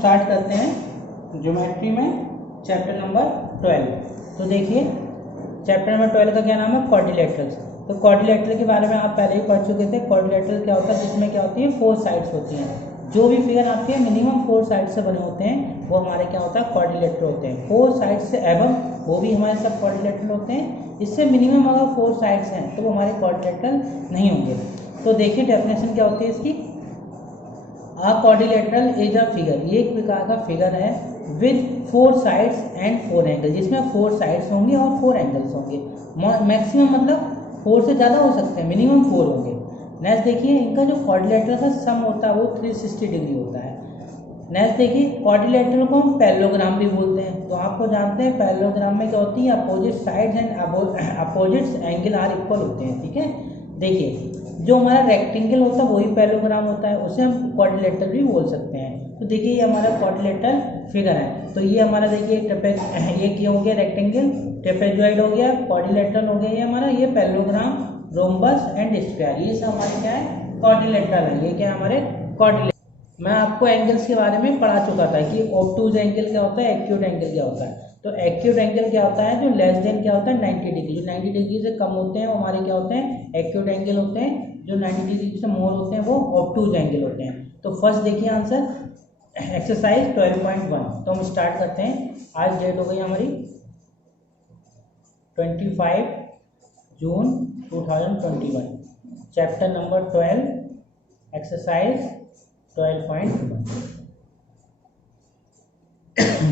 Start करते हैं geometry में चैप्टर नंबर 12। तो देखिए चैप्टर नंबर 12 का क्या नाम है, क्वाड्रिलेटरल्स। तो क्वाड्रिलेटरल के बारे में आप पहले ही पढ़ चुके थे। क्वाड्रिलेटरल क्या होता है, जिसमें क्या होती है, 4 साइड्स होती हैं। जो भी फिगर आपके मिनिमम 4 साइड से बने होते हैं वो हमारे क्या होता है, क्वाड्रिलेटरल होते हैं। 4 साइड से एबव वो भी हमारे सब क्वाड्रिलेटरल होते हैं। इससे मिनिमम अगर 4 साइड्स हैं तो वो हमारे क्वाड्रिलेटरल नहीं होंगे। तो देखिए डेफिनेशन क्या होती है इसकी। क्वाड्रिलेटरल इज अ फिगर, ये एक प्रकार का फिगर है विद 4 साइड्स एंड 4 एंगल, जिसमें 4 साइड्स होंगे और 4 एंगल्स होंगे। मैक्सिमम मतलब 4 से ज़्यादा हो सकते हैं, मिनिमम 4 होंगे। नेक्स्ट देखिए इनका जो क्वाड्रिलेटरल का सम होता है वो 360 डिग्री होता है। नेक्स्ट देखिए क्वाड्रिलेटरल को हम पैरेललोग्राम भी बोलते हैं। तो आपको जानते हैं पैरेललोग्राम में क्या होती है, opposite sides and opposite angle are equal होते हैं। ठीक है, देखिए जो हमारा रेक्टेंगल होता है वही पैरेललोग्राम होता है, उसे हम क्वाड्रिलेटरल भी बोल सकते हैं। तो देखिए ये हमारा क्वाड्रिलेटरल फिगर है। तो ये हमारा देखिए ये क्या हो गया, रेक्टेंगल, ट्रेपेजॉइड हो गया, क्वाड्रिलेटरल हो गया ये हमारा, ये पैरेललोग्राम, रोम्बस एंड स्क्वायर, ये सब हमारे क्या है, क्वाड्रिलेटरल है। ये क्या हमारे क्वाड्रिलेटरल। मैं आपको एंगल्स के बारे में पढ़ा चुका था कि ऑब्टूज एंगल क्या होता है, एक्यूट एंगल क्या होता है। तो एक्यूट एंगल क्या होता है, जो लेस देन क्या होता है 90 डिग्री, जो 90 डिग्री से कम होते हैं वो हमारे क्या होते हैं, एक्यूट एंगल होते हैं। जो 90 डिग्री से मोर होते हैं वो ऑब्टूज एंगल होते हैं। तो फर्स्ट देखिए आंसर एक्सरसाइज 12.1। तो हम स्टार्ट करते हैं। आज डेट हो गई हमारी 25 जून 2021। Chapter number 12 exercise 12.1।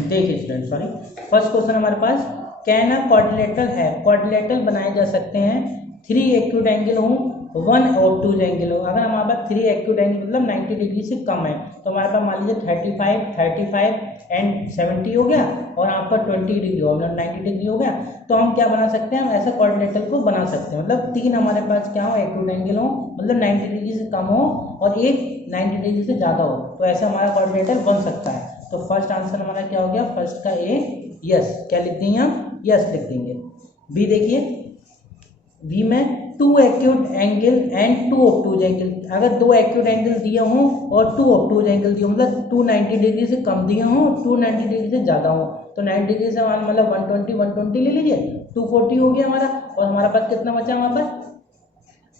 देखिए स्टूडेंट, सॉरी, फर्स्ट क्वेश्चन हमारे पास, कैन अ क्वाड्रिलेटरल है, क्वाड्रिलेटरल बनाए जा सकते हैं 3 एक्यूट एंगल हो, 1 ऑब्टूज एंगल हो। अगर हमारे पास 3 एक्यूट एंगल मतलब 90 डिग्री से कम है, तो हमारे पास मान लीजिए 35 एंड 70 हो गया, और आपका 20 डिग्री हो, मतलब 90 डिग्री हो गया। तो हम क्या बना सकते हैं, हम ऐसा क्वाड्रिलेटरल को बना सकते हैं। मतलब 3 हमारे पास क्या हो, एक्यूट एंगल हो, मतलब 90 डिग्री से कम हो, और एक 90 डिग्री से ज़्यादा हो, तो ऐसे हमारा क्वाड्रिलेटरल बन सकता है। तो फर्स्ट आंसर हमारा क्या हो गया, फर्स्ट का ए यस। क्या लिख देंगे हम, यस लिख देंगे। बी देखिए, बी में 2 एक्यूट एंगल एंड 2 ऑब्टूज एंगल। अगर 2 एक्यूट एंगल दिए हों और 2 ऑब्टूज एंगल दिए, मतलब 2 90 डिग्री से कम दिए हों, 2 90 डिग्री से ज़्यादा हो, तो 90 डिग्री से मतलब 120 ले लीजिए, 240 हो गया हमारा। और हमारे पास कितना बचा हमारे पास,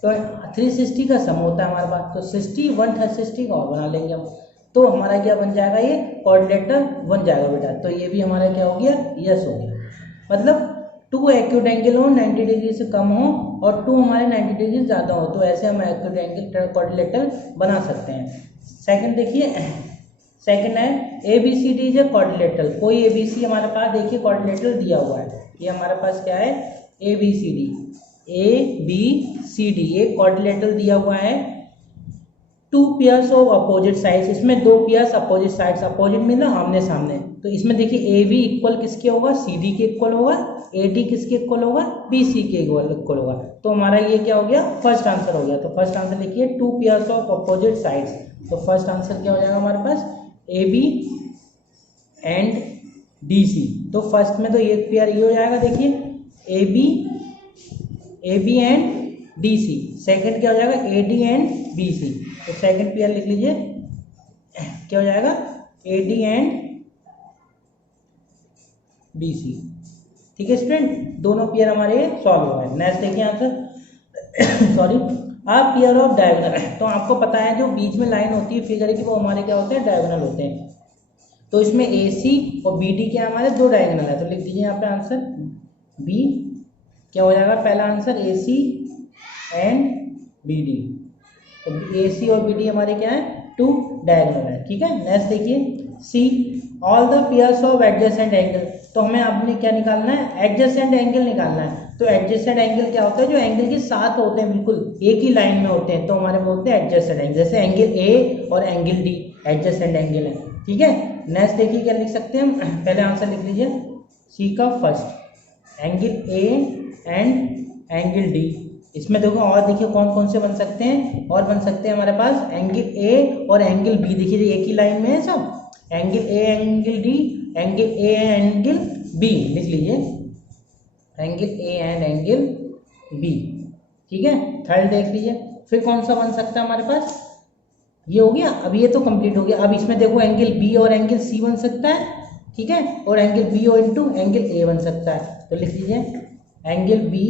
तो 360 का सम होता है हमारे पास, तो 60 160 का और बना लेंगे हम। तो हमारा क्या बन जाएगा, ये क्वाड्रिलेटरल बन जाएगा बेटा। तो ये भी हमारा क्या हो गया, यस हो गया। मतलब 2 एक्यूट एंगल हो 90 डिग्री से कम हो, और 2 हमारे 90 डिग्री से ज़्यादा हो, तो ऐसे हम एक्यूट एंगल क्वाड्रिलेटरल बना सकते हैं। सेकंड देखिए, सेकंड है ABCD इज क्वाड्रिलेटरल। कोई ABC हमारे पास देखिए क्वाड्रिलेटरल दिया हुआ है। ये हमारे पास क्या है, ABCD ये क्वाड्रिलेटरल दिया हुआ है। 2 पेयर्स ऑफ अपोजिट साइड्स, इसमें 2 पेयर्स अपोजिट साइड्स, अपोजिट में ना आमने सामने। तो इसमें देखिए AB इक्वल किसके होगा, CD के इक्वल होगा, AD किसके इक्वल होगा, BC के इक्वल होगा। तो हमारा ये क्या हो गया, फर्स्ट आंसर हो गया। तो फर्स्ट आंसर लिखिए 2 पेयर्स ऑफ अपोजिट साइड्स। तो फर्स्ट आंसर क्या हो जाएगा हमारे पास, AB एंड DC। तो फर्स्ट में तो एक पेयर ये हो जाएगा, देखिए AB एंड DC। सेकंड क्या हो जाएगा, AD एंड BC। तो सेकंड पेयर लिख लीजिए, क्या हो जाएगा, AD एंड BC। ठीक है स्टूडेंट, दोनों पेयर हमारे सॉल्व हो गए। नेक्स्ट देखिए आंसर सॉरी, आप पेयर ऑफ डायगोनल। तो आपको पता है जो बीच में लाइन होती है फिगर की, वो हमारे क्या होते हैं, डायगोनल होते हैं। तो इसमें AC और BD के हमारे 2 डायगोनल है। तो लिख दीजिए यहाँ पे आंसर B। क्या हो जाएगा पहला आंसर, AC एंड BD। तो AC और BD हमारे क्या है, 2 डायगोनल है। ठीक है, नेक्स्ट देखिए C, all the pairs of adjacent angle. तो हमें अपने क्या निकालना है, एडजेसेंट एंगल निकालना है। तो एडजेसेंट एंगल क्या होता है, जो एंगल के साथ होते हैं, बिल्कुल एक ही लाइन में होते हैं, तो हमारे बोलते हैं एडजेसेंट एंगल। जैसे एंगल A और एंगल D एडजेसेंट एंगल है। ठीक है, नेक्स्ट देखिए क्या लिख सकते हैं हम, पहले आंसर लिख लीजिए C का first, angle A and angle D। इसमें देखो और देखिए कौन कौन से बन सकते हैं, और बन सकते हैं हमारे पास एंगल A और एंगल B। देखिए एक ही लाइन में है सब, angle A angle D, angle A angle B लिख लीजिए, angle A and angle B। ठीक है, थर्ड देख लीजिए, फिर कौन सा बन सकता है हमारे पास, ये हो गया। अब ये तो कंप्लीट हो गया। अब इसमें देखो एंगल बी और एंगल सी बन सकता है, ठीक है, और एंगल बी और इंटू एंगल ए बन सकता है। तो लिख लीजिए angle B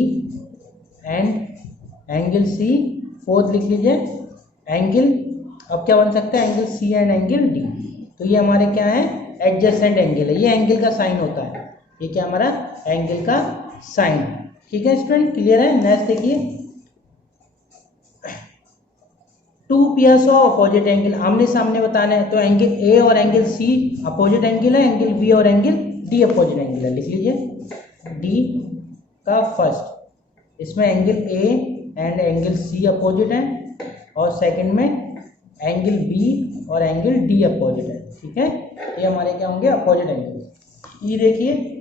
and angle C, fourth लिख लीजिए एंगल, अब क्या बन सकता है, angle C and angle D. तो ये हमारे क्या है, एडजेसेंट एंगल है, ये एंगल का साइन होता है, ये क्या हमारा एंगल का साइन। ठीक है स्टूडेंट, क्लियर है। नेक्स्ट देखिए, two pairs of opposite angle, आमने सामने बताना है, तो एंगल ए और एंगल सी अपोजिट एंगल है, एंगल बी और एंगल डी अपोजिट एंगल है। लिख लीजिए डी का फर्स्ट, इसमें angle A and angle C opposite है, और सेकंड में एंगल बी और एंगल डी अपोजिट है। ठीक है, ये हमारे क्या होंगे, अपोजिट एंगल। ये देखिए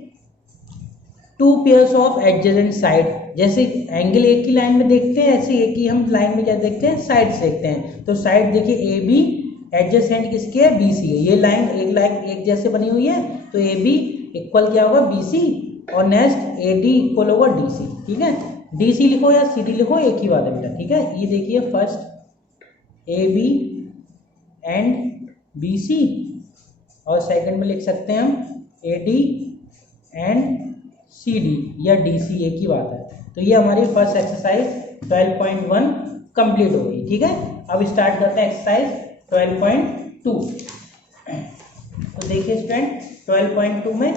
two pairs of adjacent side, जैसे एंगल एक ही लाइन में देखते हैं, ऐसे एक ही हम लाइन में क्या देखते हैं, साइड देखते हैं। तो साइड देखिए ए बी एडजेसेंट किसके है, बी सी है। ये लाइन एक जैसे बनी हुई है, तो ए बी इक्वल क्या होगा, बी सी, और नेक्स्ट ए डी इक्वल होगा डी सी। ठीक है, डी सी लिखो या सी डी लिखो, एक ही बात है बेटा। ठीक है, ये देखिए first A B and B C, और सेकंड में लिख सकते हैं हम A D and C D या डी सी, एक ही बात है। तो ये हमारी फर्स्ट एक्सरसाइज 12.1 कंप्लीट हो गई। ठीक है, अब स्टार्ट करते हैं एक्सरसाइज 12.2। तो देखिए स्टूडेंट 12.2 में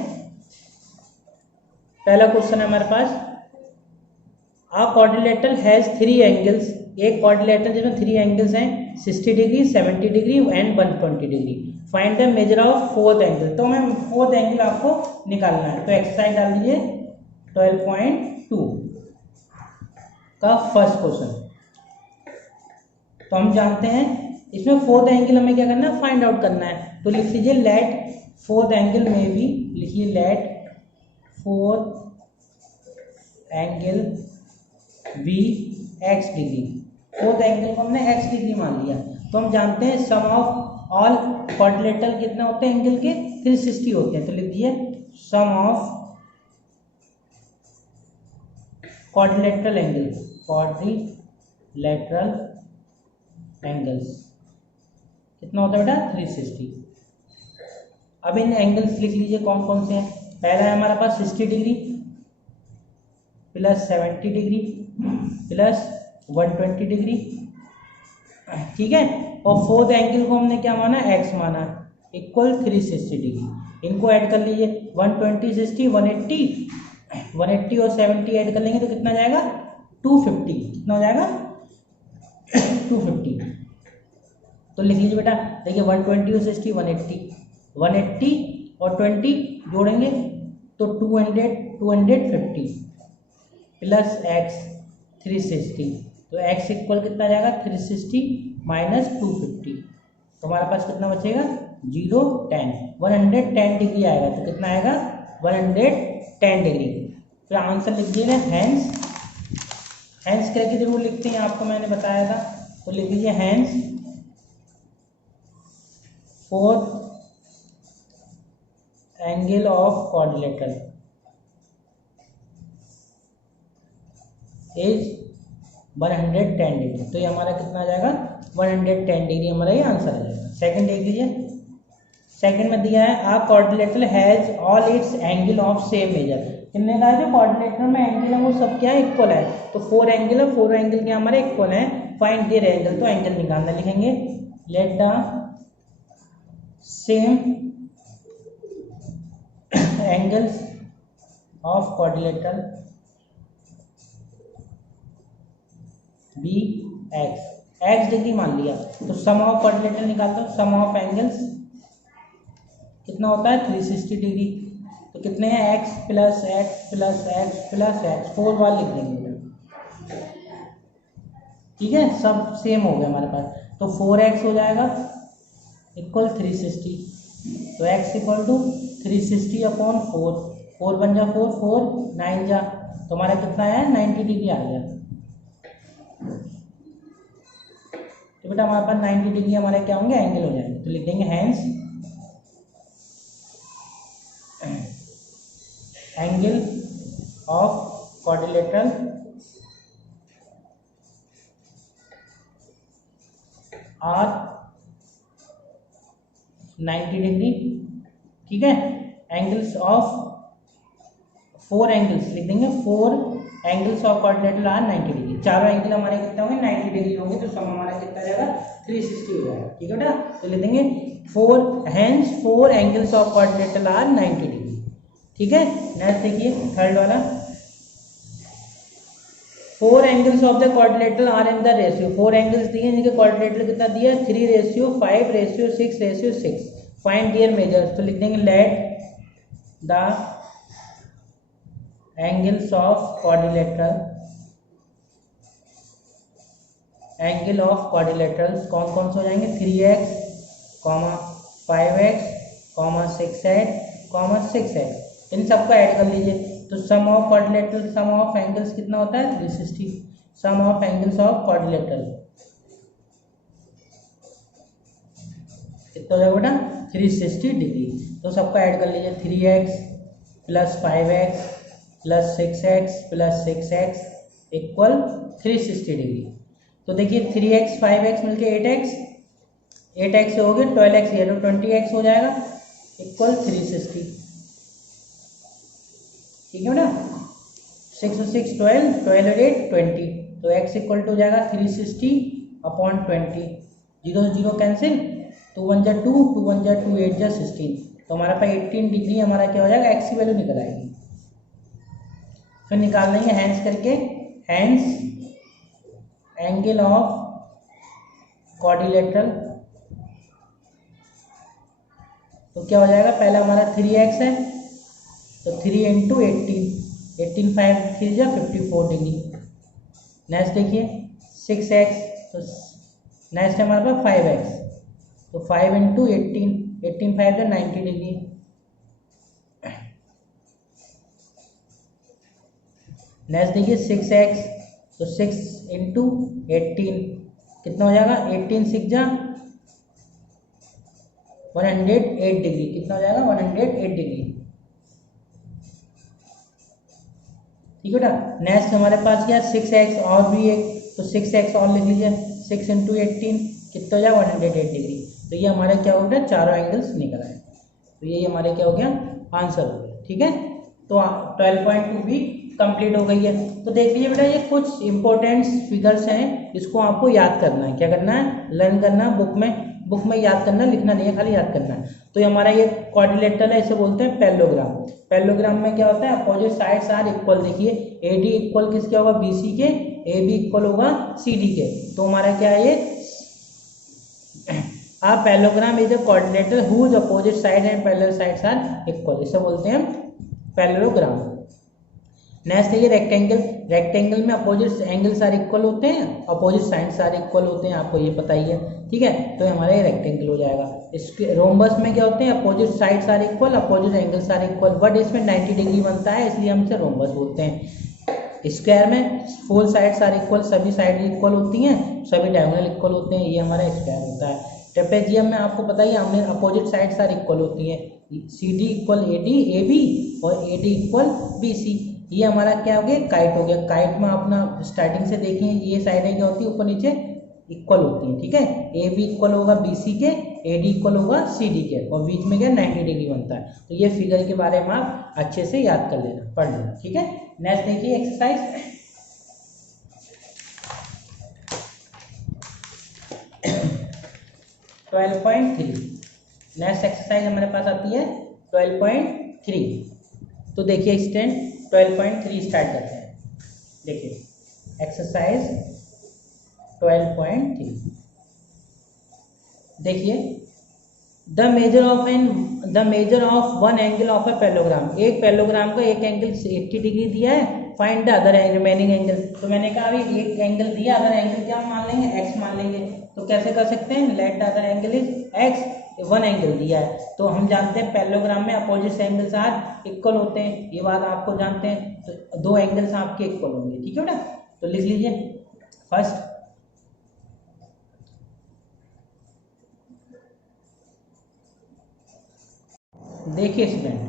पहला क्वेश्चन है हमारे पास, अ क्वाड्रिलेटरल हैज 3 एंगल्स, एक क्वाड्रिलेटरल जिसमें 3 एंगल्स हैं, 60 degree, 70 degree and 120 degree. Find the measure of fourth angle, तो हमें फोर्थ एंगल आपको निकालना है। तो एक्सरसाइज डाल दीजिए 12.2 का फर्स्ट क्वेश्चन। तो हम जानते हैं इसमें फोर्थ एंगल हमें क्या करना है, फाइंड आउट करना है। तो लिख लीजिए लेट फोर्थ एंगल में भी, लिखिए let fourth angle be x degree. Fourth angle को हमने एक्स डिग्री मान लिया। तो हम जानते हैं सम ऑफ ऑल क्वाड्रिलेटरल कितना होते हैं एंगल के, 360 होते हैं। तो लिख दीजिए sum of quadrilateral angle, quadrilateral angles कितना होता है बेटा, 360। अब इन एंगल्स लिख लीजिए कौन कौन से हैं। पहला है हमारे पास 60 degree plus 70 degree plus 120 degree. ठीक है, और फोर्थ एंगल को हमने क्या माना, एक्स माना, इक्वल 360 डिग्री। इनको ऐड कर लीजिए 120 60 180, 180 और 70 ऐड कर लेंगे तो कितना जाएगा, 250। कितना हो जाएगा, 250। तो लिख लीजिए बेटा, देखिए 120 और 60 180, 180 और 20 जोड़ेंगे तो 250 प्लस एक्स 360। तो x इक्वल कितना जाएगा, 360 माइनस 250। तो हमारे पास कितना बचेगा, 0 10, 110 डिग्री आएगा। तो कितना आएगा, 110 डिग्री। तो आंसर लिख दीजिए हैंस, हैंस क्या की जरूर लिखते हैं, आपको मैंने बताया था। तो लिख लीजिए hence fourth angle of quadrilateral is 110 degree. तो ये हमारा कितना आ जाएगा, 110 डिग्री हमारा ये आंसर आ जाएगा। सेकंड देख लीजिए, सेकंड में दिया है a quadrilateral has all its angle of same measure. कितने का जो क्वाड्रिलेटरल में एंगल है वो सब क्या है, इक्वल है। तो 4 एंगल है, 4 एंगल क्या हमारे इक्वल है। फाइंड देयर एंगल, तो एंगल निकालना, लिखेंगे let the same angles of quadrilateral be x degree मान लिया। तो सम ऑफ क्वाड्रिलेटरल निकालता हूँ, सम ऑफ एंगल्स कितना होता है, 360 डिग्री। तो कितने हैं, x plus x plus x plus x, 4 बार लिख देंगे। ठीक है, सब सेम हो गया हमारे पास। तो 4x हो जाएगा इक्वल 360। तो x इक्वल टू 360 अपॉन 4, 4 बन जा 4, 4 9 जा, तो हमारा कितना है, 90 डिग्री आ गया। तो बेटा हमारे पास 90 डिग्री हमारे क्या होंगे, एंगल हो जाएंगे। तो लिख देंगे hence angle of quadrilateral are 90 degree, ठीक है। एंगल्स ऑफ 4 एंगल्स लिख देंगे, 4 angles of quadrilateral are 90 degree. चारों एंगल हमारे कितने होंगे, 90 डिग्री होंगे, तो सम हमारा कितना जाएगा, 360 हो जाएगा, ठीक है बेटा। तो लिख देंगे 4 angles of quadrilateral are 90 degree, ठीक है। नेक्स्ट देखिए थर्ड वाला, 4 angles of the quadrilateral are in the ratio, 4 angles दिए जिनके क्वाड्रिलेटरल कितना दिया, 3:5:6:6। फाइंड देयर मेजर्स, तो लिख देंगे let the angles of quadrilateral, angle of quadrilaterals कौन कौन से हो जाएंगे, 3x, 5x, 6x, 6x, इन सबको ऐड कर लीजिए। तो sum of quadrilateral, sum of angles कितना होता है, 360। Sum of angles of quadrilateral कितना हो जाएगा बेटा, 360 डिग्री। तो सबको ऐड कर लीजिए, 3x plus 5x plus 6x plus 6x equal 360 degree. तो देखिए 3x 5x मिलके 8x, 8x से हो गए 12x, ये तो 20x हो जाएगा इक्वल 360, ठीक है बेटा। 6 और 6 12, 12 और 8 20, तो x इक्वल टू हो जाएगा 360/20, 0 से 0 कैंसिल, 2 1 जा 2, 2 1 जा 2, 8 जा 16, तो हमारा पास 18 डिग्री हमारा क्या हो जाएगा, x की वैल्यू निकल आएगी। फिर निकाल देंगे हैंड्स करके, हैंड्स एंगल ऑफ क्वाड्रिलेटरल, तो क्या हो जाएगा, पहला हमारा 3x है, तो 3 × 18, 5 3 जा 54 डिग्री। नेक्स्ट देखिए 6x, तो नेक्स्ट है हमारे पास 5x, तो 5 × 18, 5 जा 90 डिग्री। नेक्स्ट देखिए 6x, तो 6 × 18 कितना हो जाएगा, 18 6 जा 108 डिग्री, कितना हो जाएगा, 108 डिग्री, ठीक है बेटा। नेक्स्ट हमारे पास क्या है, 6x और भी एक, तो 6x और लिख लीजिए, 6 × 18 कितना हो जाएगा, 108 डिग्री। तो ये हमारे क्या हो गया, चारों एंगल्स निकल आए, तो ये हमारे क्या हो गया, आंसर हो गया, ठीक है। तो 12.2 भी कंप्लीट हो गई है। तो देख लीजिए बेटा, ये कुछ इंपॉर्टेंट फिगर्स हैं, इसको आपको याद करना है, क्या करना है, लर्न करना है, बुक में याद करना, लिखना नहीं है, खाली याद करना है। तो ये हमारा ये क्वाड्रिलेटरल है, इसे बोलते हैं पैरेललोग्राम। पैरेललोग्राम में क्या होता है, अपोजिट साइड्स आर इक्वल, देखिए AD इक्वल किसके होगा, BC के, AB इक्वल होगा CD के, तो हमारा क्या है ये, parallelogram is a quadrilateral whose opposite side and parallel sides are equal, इसे बोलते हैं पैरेललोग्राम। नेक्स्ट है ये रेक्टेंगल, रेक्टेंगल में अपोजिट एंगल्स आर इक्वल होते हैं, अपोजिट साइड्स आर इक्वल होते हैं, आपको ये पता ही है, ठीक है। तो हमारा ये रेक्टेंगल हो जाएगा। इसके रोम्बस में क्या होते हैं, opposite sides are equal, opposite angles are equal, but इसमें 90 डिग्री बनता है, इसलिए हम इसे रोम्बस बोलते हैं। स्क्वायर में 4 साइड्स आर इक्वल, सभी साइड इक्वल होती हैं, सभी डायगोनल इक्वल होते हैं, ये हमारा स्क्वायर होता है। ट्रेपेजियम में आपको पता ही, हमने अपोजिट साइड्स आर इक्वल होती हैं, CD इक्वल AD AB और AD इक्वल BC। ये हमारा क्या हो गया, काइट हो गया। काइट में अपना स्टार्टिंग से देखें, ये साइडें क्या होती है, ऊपर नीचे इक्वल होती हैं, ठीक है। AB इक्वल होगा BC के, AD इक्वल होगा CD के, और बीच में क्या 90 डिग्री बनता है। तो ये फिगर के बारे में आप अच्छे से याद कर लेना, पढ़ लेना, ठीक है। नेक्स्ट देखिए एक्सरसाइज 12.3। नेक्स्ट एक्सरसाइज हमारे पास आती है 12.3। तो देखिए स्टूडेंट 12.3 स्टार्ट करते हैं। देखिए एक्सरसाइज 12.3 देखिए, the measure of one angle of a parallelogram, एक पैरेललोग्राम का एक एंगल 80 डिग्री दिया है, find the other remaining angle. तो मैंने कहा अभी एक एंगल दिया, अदर एंगल क्या मान लेंगे, x मान लेंगे। तो कैसे कर सकते हैं, let the other angle is x, one angle दिया है, तो हम जानते हैं पैरेललोग्राम में अपोजिट एंगल्स आर इक्वल होते हैं, ये बात आपको जानते हैं। तो दो एंगल्स आपके इक्वल होंगे, ठीक है बेटा। तो लिख लीजिए फर्स्ट, देखिए student,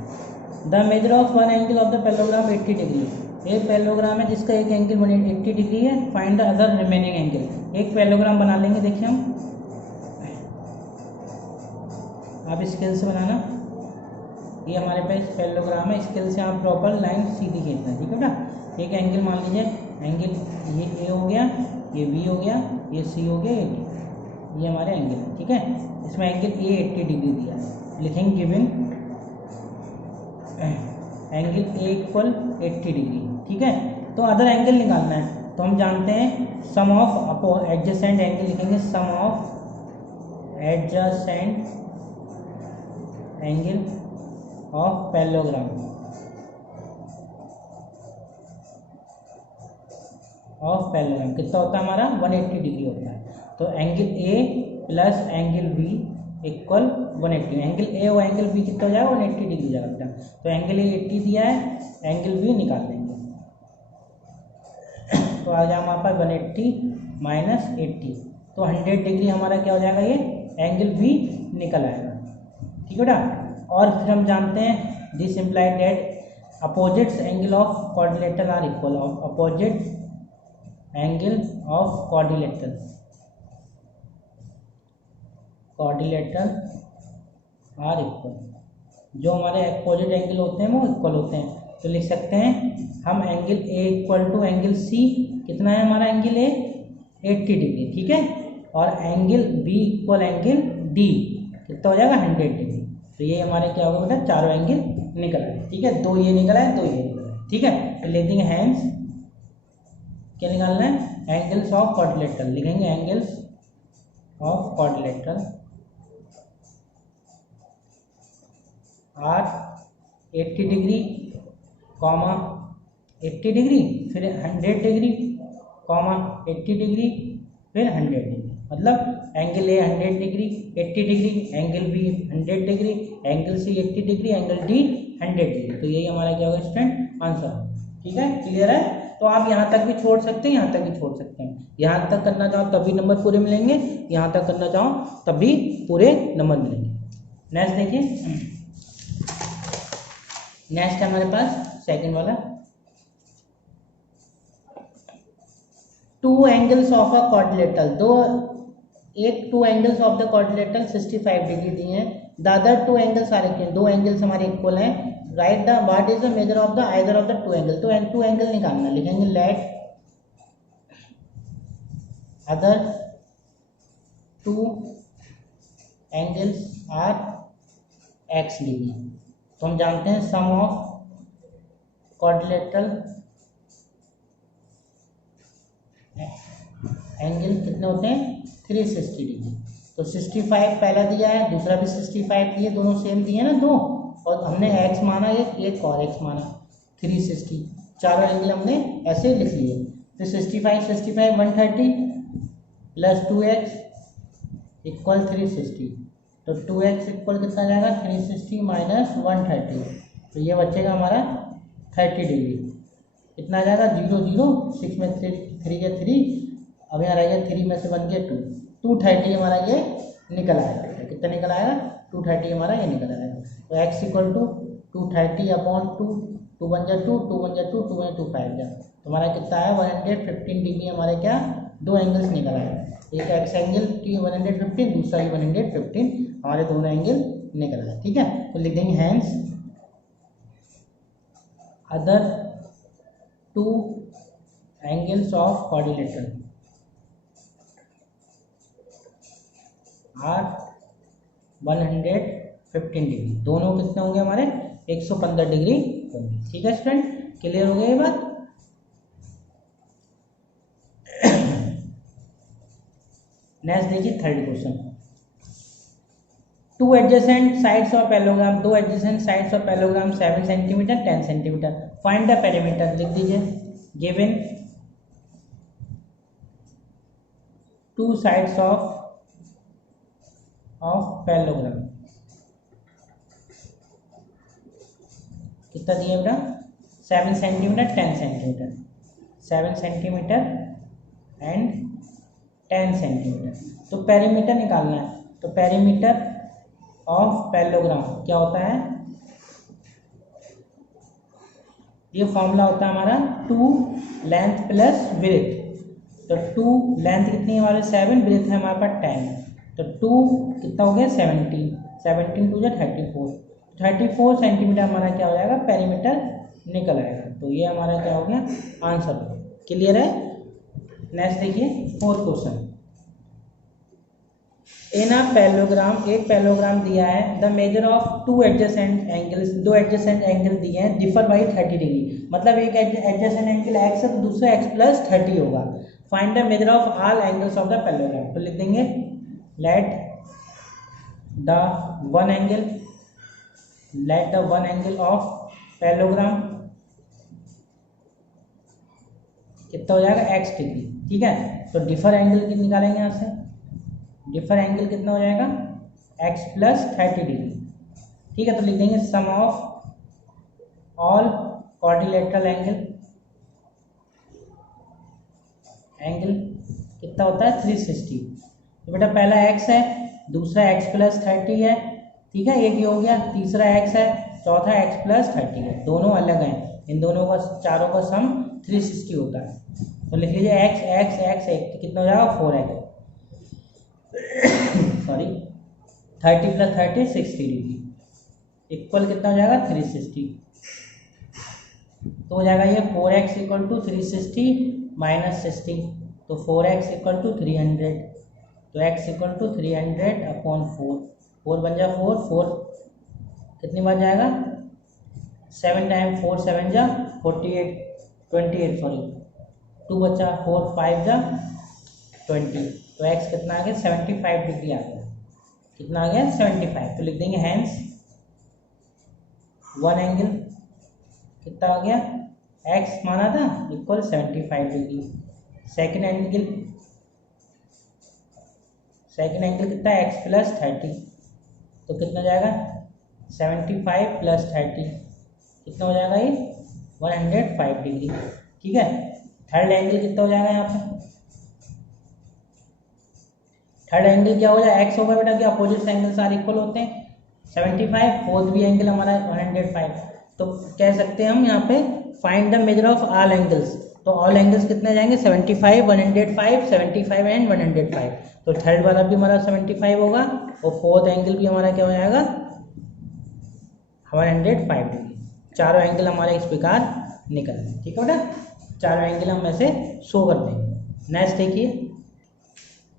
the measure of one angle of the parallelogram 80 degree. एक पैरेललोग्राम है जिसका एक एंगल 80 डिग्री है, find the other remaining angle. एक पैरेललोग्राम बना लेंगे, देखिए हम अब स्केल से बनाना, ये हमारे पास पैरेललोग्राम है, स्केल से आप प्रॉपर लाइन सीधी खींचना है, ठीक है बेटा। एक एंगल मान लीजिए, एंगल ये ए हो गया, ये बी हो गया, ये सी हो गया, ये डी, ये हमारे एंगल है, ठीक है। इसमें एंगल ए 80 डिग्री दिया है, लिखेंगे given angle A equal 80 degree, ठीक है। तो अदर एंगल निकालना है, तो हम जानते हैं सम ऑफ एडजेसेंट एंगल, लिखेंगे sum of adjacent angle of parallelogram कितना होता है हमारा 180 डिग्री होता है। तो angle A plus angle B equal 180, angle A और एंगल बी कितना हो जाएगा 180 डिग्री हो जाएगा। तो एंगल ए 80 दिया है, एंगल बी निकाल देंगे, तो आ जाए हमारे पास 180 माइनस 80, तो 100 डिग्री हमारा क्या हो जाएगा, ये एंगल बी निकल आएगा, ठीक है बेटा। और फिर हम जानते हैं this implied that opposites angle of quadrilateral are equal, opposite angle of quadrilateral are equal, जो हमारे अपोजिट एंगल होते हैं वो इक्वल होते हैं। तो लिख सकते हैं हम angle A equal to angle C, कितना है हमारा एंगल ए 80 डिग्री, ठीक है। और angle B equal angle D कितना हो जाएगा 100 डिग्री। तो ये हमारे क्या होगा बेटा, चारों एंगल निकल आए, ठीक है। दो ये निकला है, दो ये निकला है, ठीक है। तो ले देंगे हैंस, क्या निकालना है, एंगल्स ऑफ क्वाड्रिलेटरल, लिखेंगे angles of quadrilateral are 80 degree comma 80 degree, फिर 100 डिग्री कॉमा 80 डिग्री, फिर 100 डिग्री, मतलब angle A 100 degree 80 degree, angle B 100 degree, angle C 80 degree, angle D 100 degree. तो यही हमारा क्या होगा स्टूडेंट आंसर, ठीक है। क्लियर है। तो आप यहाँ तक भी छोड़ सकते हैं, यहाँ तक भी छोड़ सकते हैं। यहाँ तक करना चाहो तभी नंबर पूरे मिलेंगे, यहाँ तक करना चाहो तभी पूरे नंबर मिलेंगे। नेक्स्ट देखिए, नेक्स्ट है हमारे पास सेकंड वाला, two angles of a quadrilateral, two angles of the quadrilateral 65 degree दिए हैं। The other two angles are equal, दो एंगल्स हमारे इक्वल हैं। Write the what is the measure of the either of the two angle, तो two angle निकालना, लिखेंगे let other two angles are x degree. तो हम जानते हैं सम ऑफ क्वाड्रिलेटरल एंगल कितने होते हैं 360 डिग्री। तो 65 पहला दिया है, दूसरा भी 65 दिए, दोनों सेम दिए ना दो, और हमने x माना एक और x माना 360, चारों एंगल हमने ऐसे लिख लिए। तो 65 130 प्लस 2x इक्वल 360, तो 2x इक्वल कितना जाएगा 360 माइनस 130, तो ये बचेगा हमारा 30 डिग्री। कितना आ जाएगा 0 0, 6 में 3 के 3, अब यहाँ रहेगा 3 में से बन गया 2, 230 हमारा ये निकल आएगा। कितना निकल आएगा 230 हमारा ये निकल आएगा। तो x इक्वल टू 230 अपॉन 2, 2 बन जा 2, 2 बन जा 2, 2 बन 2 5 जा, तो हमारा कितना है 115 डिग्री हमारे क्या दो एंगल्स निकल आए। एक एक्स एंगल 115, दूसरा ही 115, हमारे दोनों एंगल निकल आए, ठीक है। तो लिख देंगे hence other two angles of quadrilateral are 115 degree, दोनों कितने होंगे हमारे 115 डिग्री होंगे, ठीक है स्टूडेंट। क्लियर हो गया ये बात। नेक्स्ट देखिए third question, two adjacent sides of parallelogram, दो adjacent sides of parallelogram 7 centimetre 10 centimetre, find the perimeter. लिख दीजिए given two sides of parallelogram, कितना दिया बेटा 7 centimetre 10 centimetre, 7 centimetre and 10 centimetre. तो पेरीमीटर निकालना है, तो पेरीमीटर ऑफ पैरेललोग्राम क्या होता है, ये फॉर्मूला होता है हमारा 2 लेंथ प्लस ब्रेथ। तो 2 लेंथ कितनी है हमारे 7, ब्रेथ है हमारे पास 10, तो 2 कितना हो गया 70, 17 टू 34, 34 सेंटीमीटर हमारा क्या हो जाएगा, पेरीमीटर निकल आएगा। तो ये हमारा क्या हो गया, आंसर। क्लियर है। नेक्स्ट देखिए 4th question. In a parallelogram, एक पैरेललोग्राम दिया है, the measure of two adjacent angles, दो एडजेसेंट एंगल दिए हैं, डिफर बाई 30 डिग्री, मतलब एक एडजेसेंट एंगल x है तो दूसरा x प्लस 30 होगा। Find the measure of all angles of the parallelogram. तो लिख देंगे let the one angle of parallelogram कितना हो जाएगा, x डिग्री। ठीक है, तो डिफर एंगल निकालेंगे यहाँ से, डिफर एंगल कितना हो जाएगा, x प्लस 30 डिग्री। ठीक है, तो लिख देंगे सम ऑफ ऑल क्वाड्रिलेटरल एंगल कितना होता है, 360। तो बेटा पहला x है, दूसरा x प्लस 30 है। ठीक है, एक ये हो गया, तीसरा x है, चौथा x प्लस 30 है, दोनों अलग हैं, इन दोनों का चारों का सम 360 होता है। तो लिख लीजिए x कितना हो जाएगा, 4x, sorry 30 plus 30 60 degree equal कितना हो जाएगा, 360। तो हो जाएगा ये 4x इक्वल टू 360 माइनस 60, तो 4x इक्वल टू 300, तो x इक्वल टू 300 अपॉन 4, 4 बन जाए 4 कितनी बार जाएगा, 7 टाइम 4 7 जा 48, 28 सॉरी 2 बचा, 4 5 जा 20, तो x कितना आ गया, 75 डिग्री आ गया। कितना आ गया, 75। तो लिख देंगे हैंस वन एंगल कितना आ गया, x माना था इक्वल 75 डिग्री। सेकेंड एंगल कितना है, x प्लस 30, तो कितना जाएगा 75 प्लस 30 कितना हो जाएगा, ये 105 डिग्री। ठीक है, थर्ड एंगल कितना हो जाएगा, यहाँ पे थर्ड एंगल क्या हो जाए, x होगा बेटा, कि अपोजिट एंगल्स आर इक्वल होते हैं, 75, फोर्थ भी एंगल हमारा 105। तो कह सकते हैं हम यहाँ पे find the measure of all angles, तो ऑल एंगल्स कितने जाएंगे, 75 105 75 एंड 105। तो थर्ड वाला भी हमारा 75 होगा और फोर्थ एंगल भी हमारा क्या हो जाएगा, 105 डिग्री। चारों एंगल हमारे इस प्रकार निकल रहे हैं। ठीक है बेटा, चारों एंगल हम ऐसे शो कर देंगे। नेक्स्ट देखिए,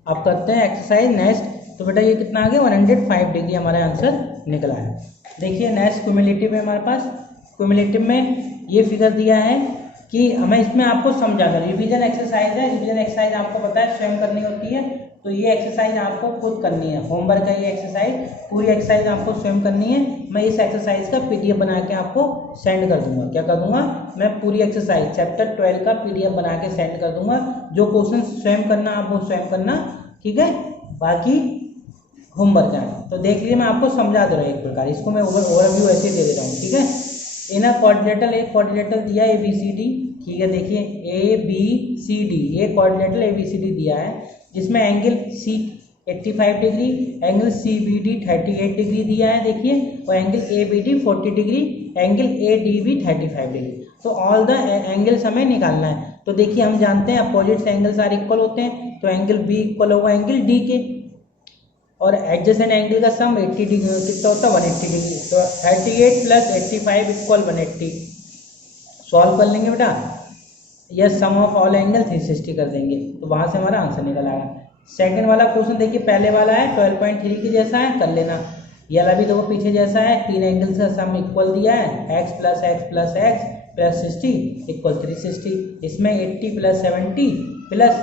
अब करते हैं एक्सरसाइज नेक्स्ट। तो बेटा ये कितना आ गया, 105 डिग्री हमारा आंसर निकला है। देखिए नेक्स्ट क्यूमुलेटिव है हमारे पास। क्यूमुलेटिव में ये फिगर दिया है कि हमें इसमें आपको समझाना, रिवीजन एक्सरसाइज है, रिवीजन एक्सरसाइज आपको पता है स्वयं करनी होती है, तो ये एक्सरसाइज आपको खुद करनी है, होमवर्क है ये एक्सरसाइज, पूरी एक्सरसाइज आपको स्वयं करनी है। मैं इस एक्सरसाइज का पीडीएफ बना के आपको सेंड कर दूंगा। क्या कर दूंगा, मैं पूरी एक्सरसाइज चैप्टर 12 का पीडीएफ बना के सेंड कर दूंगा। जो क्वेश्चन स्वयं करना आप वो स्वयं करना, ठीक है, बाकी होमवर्क है। तो देख लीजिए, मैं आपको समझा दे रहा हूँ एक प्रकार, इसको मैं ओवरव्यू ऐसे दे दे रहा हूँ। ठीक है, इन क्वाड्रिलेटरल, एक क्वाड्रिलेटरल दिया है ABCD। ठीक है, देखिए ABCD, एक क्वाड्रिलेटरल ABCD दिया है जिसमें angle C 85 degree, angle CBD 38 degree दिया है देखिए, और angle ABD 40 degree, angle ADB 35 degree. तो ऑल द एंगल्स हमें निकालना है। तो देखिए हम जानते हैं अपोजिट एंगल्स आर इक्वल होते हैं, तो एंगल B इक्वल होगा एंगल D के, और एडजेसेंट एंगल का सम 80 डिग्री कितना होता है, 180 डिग्री। तो 38 प्लस 85 इक्वल 180। सॉल्व कर लेंगे बेटा, यह सम ऑफ ऑल एंगल 360 कर देंगे, तो वहां से हमारा आंसर निकल आएगा। सेकंड वाला क्वेश्चन देखिए, पहले वाला है 12.3 के जैसा है, कर लेना। ये वाला भी देखो पीछे जैसा है, तीन एंगल्स का सम इक्वल दिया है, x plus x plus x plus 60 equal 360। इसमें 80 plus 70 plus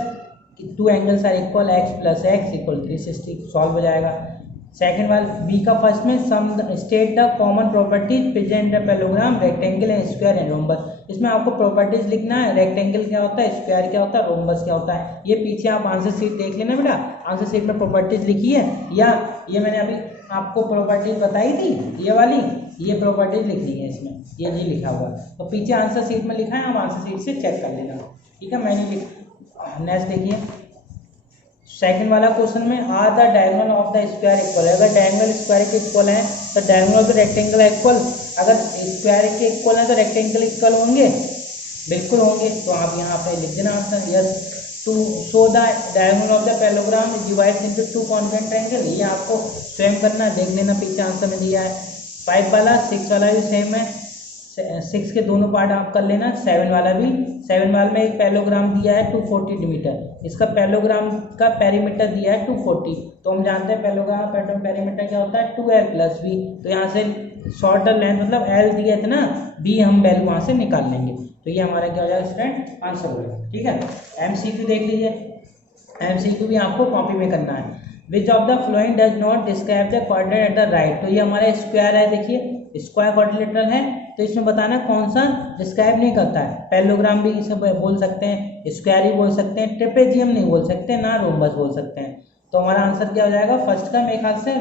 two angles are equal, x plus x equal 360, solve हो जाएगा। सेकंड वाला बी का फर्स्ट में some state the common properties present the parallelogram rectangle and square and rhombus. इसमें आपको properties लिखना है, रेक्टेंगल क्या होता है, स्क्वायर क्या होता है, रोम्बस क्या होता है। ये पीछे आप आंसर शीट देख लेना बेटा, आंसर शीट में प्रॉपर्टीज लिखी है, या ये मैंने अभी आपको प्रॉपर्टीज बताई थी, ये वाली, ये प्रॉपर्टीज लिखनी है इसमें, ये जी लिखा हुआ, तो पीछे आंसर शीट में लिखा है, आप आंसर शीट से चेक कर लेना। ठीक है, मैंने नेक्स्ट देखिए, सेकंड वाला क्वेश्चन में are the diagonal of the square equal है। अगर डायगोनल स्क्वायर के इक्वल है तो diagonal of the rectangle equal, अगर स्क्वायर के इक्वल है तो रेक्टेंगल इक्वल होंगे, बिल्कुल होंगे। तो आप यहाँ पे लिख देना answer, yes to show the diagonal of the parallelogram is divided into two congruent triangle. ये आपको स्वयं करना, देख लेना पीछे आंसर में दिया है। 5 वाला 6 वाला भी सेम है, 6 के दोनों पार्ट आप कर लेना। 7 वाला भी, 7 वाले में एक पैरेललोग्राम दिया है 240 डिमीटर, इसका पैरेललोग्राम का पेरीमीटर दिया है 240। तो हम जानते हैं पैरेललोग्राम का पेरीमीटर क्या होता है 2l + b। तो यहाँ से शॉर्टर लेंथ मतलब l दिया था ना, b हम वैल्यू वहाँ से निकाल लेंगे। तो ये हमारा क्या हो जाएगा स्टूडेंट आंसर हो जाएगा। ठीक है, MCQ देख लीजिए, MCQ भी आपको कॉपी में करना है। Which of the flowing does not describe the quadrant at the right. तो ये हमारा स्क्वायर है, देखिए स्क्वायर क्वाड्रिलेटरल है, तो इसमें बताना कौन सा डिस्क्राइब नहीं करता है। पैरेललोग्राम भी इसे बोल सकते हैं, स्क्वायर ही बोल सकते हैं, ट्रेपेजियम नहीं बोल सकते, ना रोम्बस बोल सकते हैं। तो हमारा आंसर क्या हो जाएगा फर्स्ट का, मेरे ख्याल से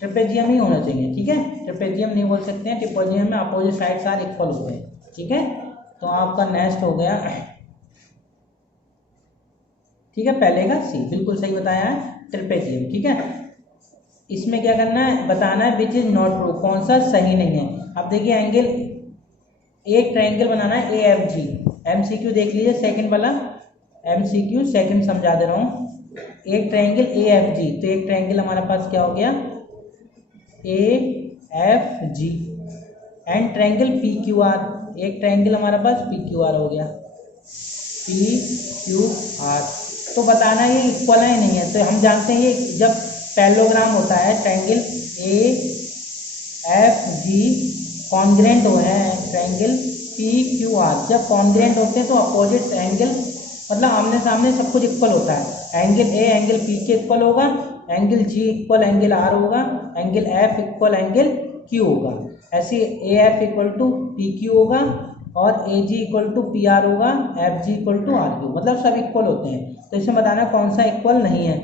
ट्रेपेजियम ही होना चाहिए। ठीक है, ट्रेपेजियम नहीं बोल सकते हैं, ट्रेपेजियम में अपोजिट साइड सारे इक्वल होते हैं। ठीक है, तो आपका नेक्स्ट हो गया, ठीक है, पहले का सी बिल्कुल सही बताया है, ट्रेपेजियम। ठीक है, इसमें क्या करना है, बताना है विच इज नॉट ट्रू, कौन सा सही नहीं है। अब देखिए एंगल, एक ट्रायंगल बनाना है AFG। MCQ देख लीजिए सेकंड वाला, MCQ सेकंड समझा दे रहा हूँ। एक ट्रायंगल AFG, तो एक ट्रायंगल हमारे पास क्या हो गया AFG एंड ट्रायंगल PQR, एक ट्रायंगल हमारे पास PQR हो गया PQR। तो बताना ये इक्वल है नहीं है। तो हम जानते हैं ये जब पैरेललोग्राम होता है ट्रायंगल AFG कॉन्ग्रुएंट हो है ट्रायंगल PQR, जब कॉन्ग्रुएंट होते हैं तो अपोजिट एंगल मतलब आमने सामने सब कुछ इक्वल होता है। एंगल A एंगल P के इक्वल होगा, angle G equal angle R होगा, angle F equal angle Q होगा। ऐसे AF इक्वल टू PQ होगा और AG इक्वल टू PR होगा, FG इक्वल टू RQ, मतलब सब इक्वल होते हैं। तो इसमें बताना कौन सा इक्वल नहीं है।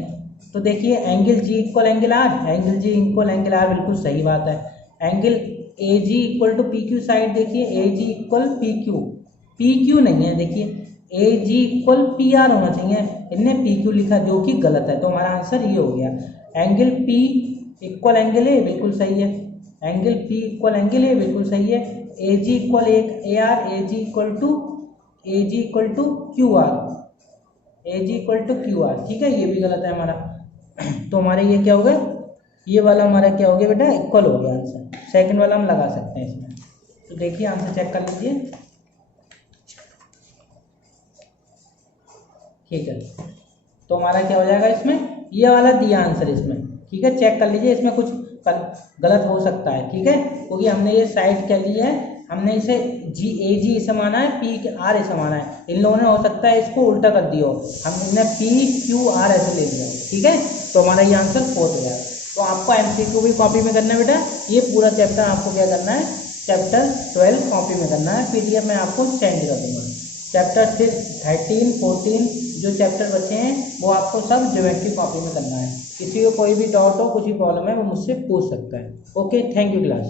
तो देखिए angle G equal angle R, angle G equal angle R बिल्कुल सही बात है। Angle AG equal to PQ side, देखिए AG इक्वल PQ नहीं है, देखिए AG इक्वल PR होना चाहिए, इनने PQ लिखा जो कि गलत है। तो हमारा आंसर ये हो गया। Angle P equal angle A बिल्कुल सही है, angle P equal angle A बिल्कुल सही है। AG equal AR, AG equal to QR, AG equal to QR। ठीक है, ये भी गलत है हमारा। तो हमारे ये क्या हो गया, ये वाला हमारा क्या हो गया बेटा इक्वल हो गया आंसर। सेकंड वाला हम लगा सकते हैं इसमें। तो देखिए आंसर चेक कर लीजिए। ठीक है, तो हमारा क्या हो जाएगा इसमें, ये वाला दिया आंसर इसमें। ठीक है, चेक कर लीजिए, इसमें कुछ गलत हो सकता है। ठीक है, क्योंकि हमने ये साइड क्या ली है, हमने इसे AG इसे माना है, PR इसे माना है। इन लोगों ने हो सकता है इसको उल्टा कर दिया हो, हमने PQR ऐसे ले लिया। ठीक है, तो हमारा ये आंसर 4 हो जाएगा। तो आपको MCQ भी कॉपी में करना है बेटा, ये पूरा चैप्टर आपको क्या करना है, चैप्टर 12 कॉपी में करना है, PDF में आपको सेंड कर दूंगा। चैप्टर 13, 14 जो चैप्टर बचे हैं वो आपको सब ज्योमेट्री कॉपी में करना है। किसी को कोई भी डाउट हो, कुछ भी प्रॉब्लम है, वो मुझसे पूछ सकता है। Okay, thank you class.